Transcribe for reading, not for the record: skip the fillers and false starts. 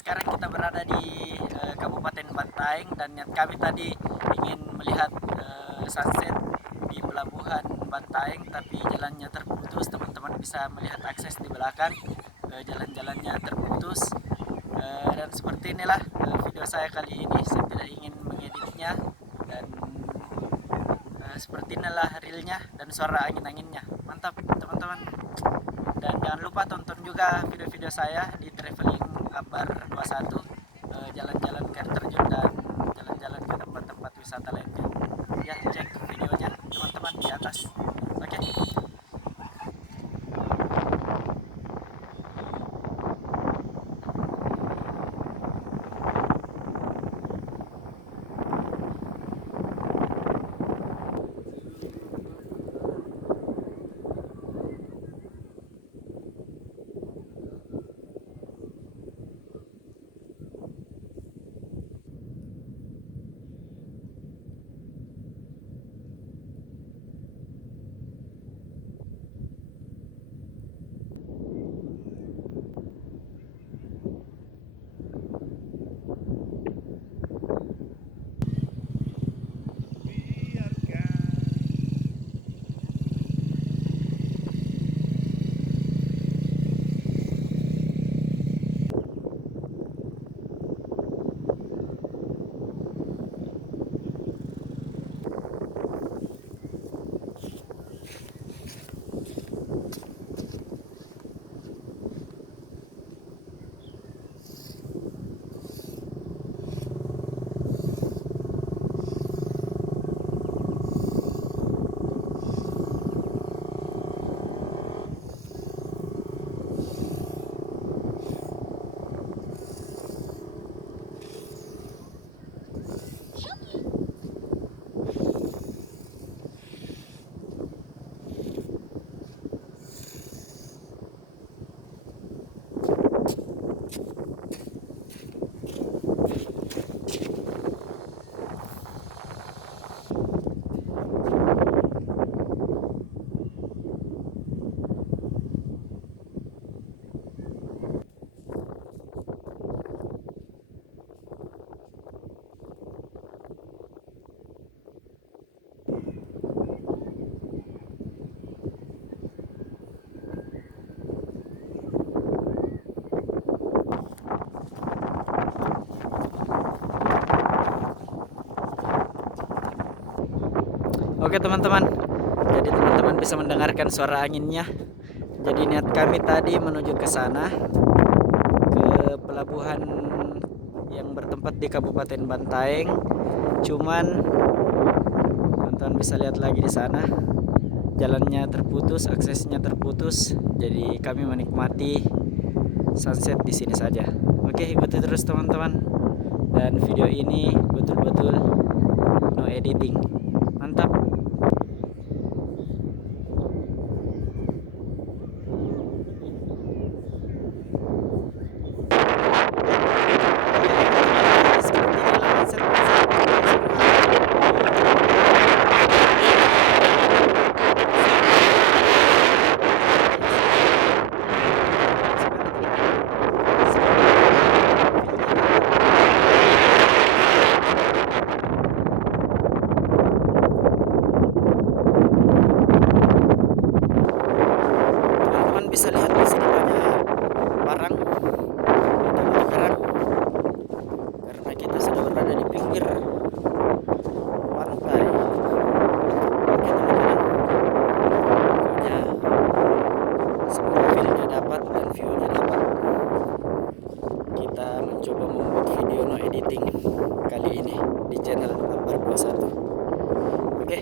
sekarang kita berada di Kabupaten Bantaeng dan niat kami tadi ingin melihat sunset di pelabuhan Bantaeng, tapi jalannya terputus. Teman-teman bisa melihat akses di belakang, jalan-jalannya terputus. Dan seperti inilah video saya kali ini. Saya tidak ingin mengeditnya, dan seperti inilah realnya dan suara angin-anginnya. Mantap teman-teman. Dan jangan lupa tonton juga video-video saya di traveling Akbar 21, jalan-jalan ke air terjun dan jalan-jalan ke tempat-tempat wisata lainnya. Ya, cek videonya teman-teman di atas. Oke. Oke teman-teman, jadi teman-teman bisa mendengarkan suara anginnya. Jadi niat kami tadi menuju ke sana, ke pelabuhan yang bertempat di Kabupaten Bantaeng. Cuman teman-teman bisa lihat lagi di sana, jalannya terputus, aksesnya terputus. Jadi kami menikmati sunset di sini saja. Oke, ikuti terus teman-teman. Dan video ini betul-betul no editing. Mantap. Bisa lihat di sini banyak barang atau karang, karena kita sudah berada di pinggir pantai. Oke teman-teman, pokoknya semua feelnya dapat dan view-nya dapat. Kita mencoba membuat video no editing kali ini di channel Akbar 21. Oke.